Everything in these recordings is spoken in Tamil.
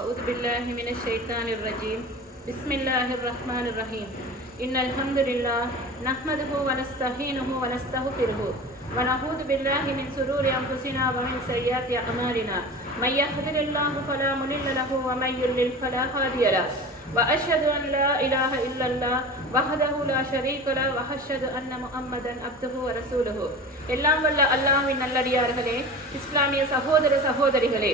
أعوذ بالله من الشيطان الرجيم بسم الله الرحمن الرحيم إن الحمد لله نحمده ونستعينه ونستغفره ونعوذ بالله من شرور أنفسنا ومن سيئات أعمالنا من يهدر الله فلا مضل له ومن يضلل فلا هادي له وأشهد أن لا إله إلا الله وحده لا شريك له وأشهد أن محمدا عبده ورسوله எல்லாம் வல்ல அல்லாஹ்வின் நல்லடியார்களே இஸ்லாமிய சகோதர சகோதரிகளே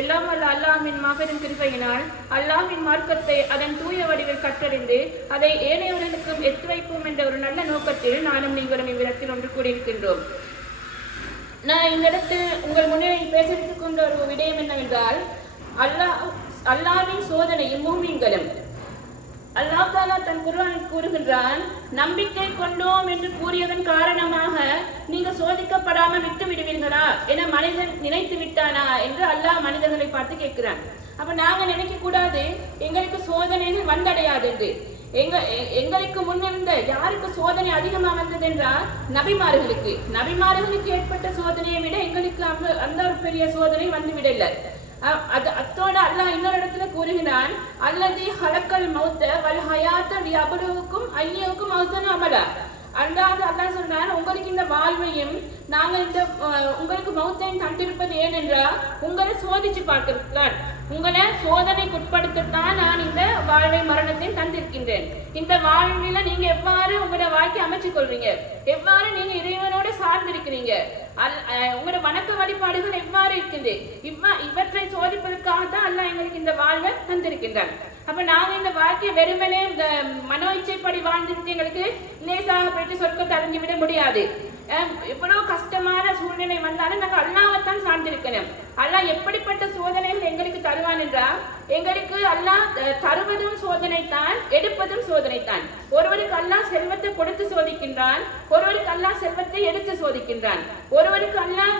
எல்லாம் வல்ல அல்லாஹின் மாபெரும் கிருபையினால் அல்லாஹின் மார்க்கத்தை அதன் தூய வடிவில் கற்றறிந்து அதை ஏனையவர்களுக்கும் எத்துவைப்போம் என்ற ஒரு நல்ல நோக்கத்தில் நானும் நீங்களும் இவ்விடத்தில் ஒன்று கூடியிருக்கின்றோம். நான் இந்த இடத்தில் உங்கள் முன்னே பேசிட்டுக் கொண்ட ஒரு விடயம் என்னவென்றால் அல்லாஹ் அல்லாஹ்வின் சோதனையும் மூமீன்களும். அல்லாஹ் தாலா தன் குருவான் கூறுகின்றான் நம்பிக்கை கொண்டோம் என்று கூறியதன் காரணமாக நீங்க சோதிக்கப்படாமல் விட்டு விடுவீர்களா என மனிதன் நினைத்து விட்டான் மனிதர்களை பார்த்து கேட்கிறான் அப்ப நாங்க நினைக்க கூடாது எங்களுக்கு சோதனைகள் வந்தடையாது என்று. எங்க எங்களுக்கு முன்னிருந்த யாருக்கு சோதனை அதிகமா வந்தது என்றால் நபிமார்களுக்கு. நபிமார்களுக்கு ஏற்பட்ட சோதனையை விட எங்களுக்கு அந்த அந்த ஒரு பெரிய சோதனை வந்து விடல அது அத்தோட அல்லாஹ் இன்னொரு இடத்துல கூறுகிறான் அல்லது ஹலக்கல் மௌத்த வல் ஹயாத்த வியபலுவுக்கும் ஐயவுக்கும் மௌத்தன அமலா. அல்லாது அல்லாஹ் சொல்றான் உங்களுக்கு இந்த வாழ்வையும் நாங்க இந்த உங்களுக்கு மௌத்தையும் தந்திருப்பது ஏனென்றால் உங்களை சோதிச்சு பார்க்கிறதுதான் உங்களை சோதனைக்குட்படுத்தத்தான் நான் இந்த வாழ்வை மரணத்தை தந்திருக்கின்றேன். இந்த வாழ்வில நீங்க எவ்வாறு உங்களோட வாழ்க்கை அமைச்சு கொள்றீங்க எவ்வாறு நீங்க இறைவனோட சார்ந்திருக்கிறீங்க? உங்களோட வழிபாடுகள் எவ்வாறு இருக்குது இவ்வா இவற்றை சோதிப்பதற்காக தான் அல்லாஹ் எங்களுக்கு இந்த வாழ்வை தந்திருக்கின்றார் அப்ப நாங்க இந்த வாழ்க்கையை வெறுமனே இந்த மனோ இச்சைப்படி வாழ்ந்துட்டு எங்களுக்கு லேசாக போயிட்டு சொர்க்கத்தை அடைஞ்சு விட முடியாது. அஹ், எவ்வளவு கஷ்டமான சூழ்நிலை வந்தாலும் நாங்கள் அல்லாவை தான் சார்ந்திருக்கணும். அல்லா எப்படிப்பட்ட சோதனைகள் எங்களுக்கு தருவான் என்றா எங்களுக்கு அல்லா தருவதும் சோதனை தான் எடுப்பதும் சோதனை தான் ஒருவருக்கு அல்லாஹ் செல்வத்தை கொடுத்து சோதிக்கின்றான் ஒருவருக்கு அல்லாஹ் செல்வத்தை எடுத்து சோதிக்கின்றான். ஒருவருக்கு அல்லாஹ்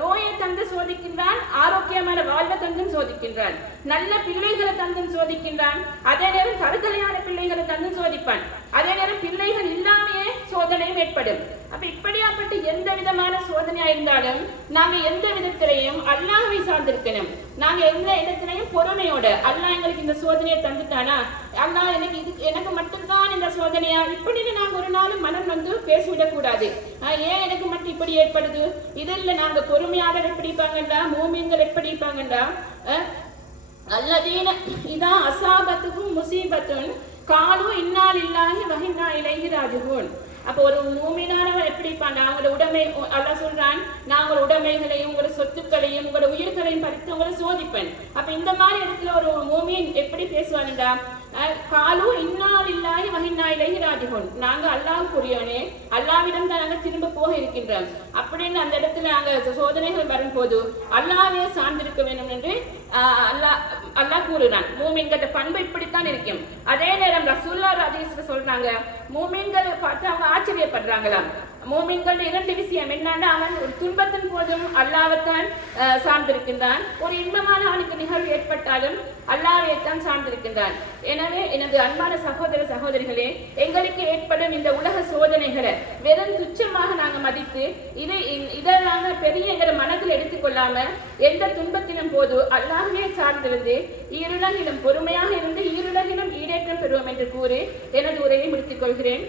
நோயை தந்து சோதிக்கின்றான் ஆரோக்கியமான வாழ்வை தந்தும் சோதிக்கின்றான். நல்ல பிள்ளைகளை தந்தும் சோதிக்கின்றான். அதே நேரம் தருதலையான பிள்ளைகளை தந்தும் சோதிப்பான். அதே நேரம் பிள்ளைகள் இல்லாம சோதனையும் ஏற்படும். அப்ப இப்படியாப்பட்ட எந்த விதமான சோதனையா இருந்தாலும் நாங்க எந்த விதத்திலையும் அல்லாஹை சார்ந்திருக்கணும். நாங்க எந்த இடத்திலையும் பொறுமையோட அல்லாஹ் எங்களுக்கு இந்த சோதனையை தந்துட்டானா? அல்லாஹ் எனக்கு இது எனக்கு மட்டும்தான் இந்த சோதனையா? இப்படின்னு நாங்க ஒரு நாளும் மனம் வந்து பேசிவிடக் கூடாது ஆஹ் ஏன் எனக்கு மட்டும் இப்படி ஏற்படுது? இதில் நாங்க பொறுமையாளர் எப்படி இருப்பாங்கண்டா? மூமியங்கள் எப்படி இருப்பாங்கண்டா? அஹ் அல்லதீன இதான் அசாபத்துக்கும் முசீபத்தும் காலும் இன்னால் இல்லாஹி வஹின்னா இலைஹி ராஜுகூன். அப்போ ஒரு மூமினானவன் எப்படி இருப்பான் அவங்களோட உடைமை அல்லாஹ் சொல்றான் நான் உங்களோட உடைமைகளையும் உங்களோட சொத்துக்களையும் உங்களோட உயிர்களையும் பறித்து உங்களை சோதிப்பேன். அப்ப இந்த மாதிரி இடத்துல ஒரு மூமியன் எப்படி பேசுவானுடா? காலு இன்னால் இல்லாஹி வஹின்னா இலைஹி ராஜுகூன் நாங்க அல்லாஹ்வுக்குரியவனே அல்லாவிடம் தான் நாங்க திரும்ப போக இருக்கின்றோம். அப்படின்னு அந்த இடத்துல நாங்க சோதனைகள் வரும்போது அல்லாவே சார்ந்திருக்க வேண்டும் என்று அல்லாஹ் அல்லாஹ் கூறுகிறான் மூமின்கிற பண்பு இப்படித்தான் இருக்கும். அதே நேரம் ரசூல்லா ஹதீஸ்ல சொல்றாங்க மூமின்களை பார்த்து அவங்க ஆச்சரியப்படுறாங்களாம். மோமின்கள் இரண்டு விஷயம். என்னன்னா அவன் ஒரு துன்பத்தின் போதும் அல்லாவைத்தான் சார்ந்திருக்கின்றான். ஒரு இன்பமான அவனுக்கு நிகழ்வு ஏற்பட்டாலும் அல்லாவைத்தான் சார்ந்திருக்கின்றான். எனவே எனது அன்பான சகோதர சகோதரிகளே எங்களுக்கு ஏற்படும் இந்த உலக சோதனைகளை வெறும் துச்சமாக நாங்கள் மதித்து இதை இதை பெரிய எங்களை மனதில் எடுத்துக்கொள்ளாம எந்த துன்பத்திலும் போது அல்லாஹ்வே சார்ந்திருந்து ஈருலகிலும் பொறுமையாக இருந்து ஈருலகிலும் ஈடேற்றம் பெறுவோம் என்று கூறி எனது உரையை முடித்துக் கொள்கிறேன்.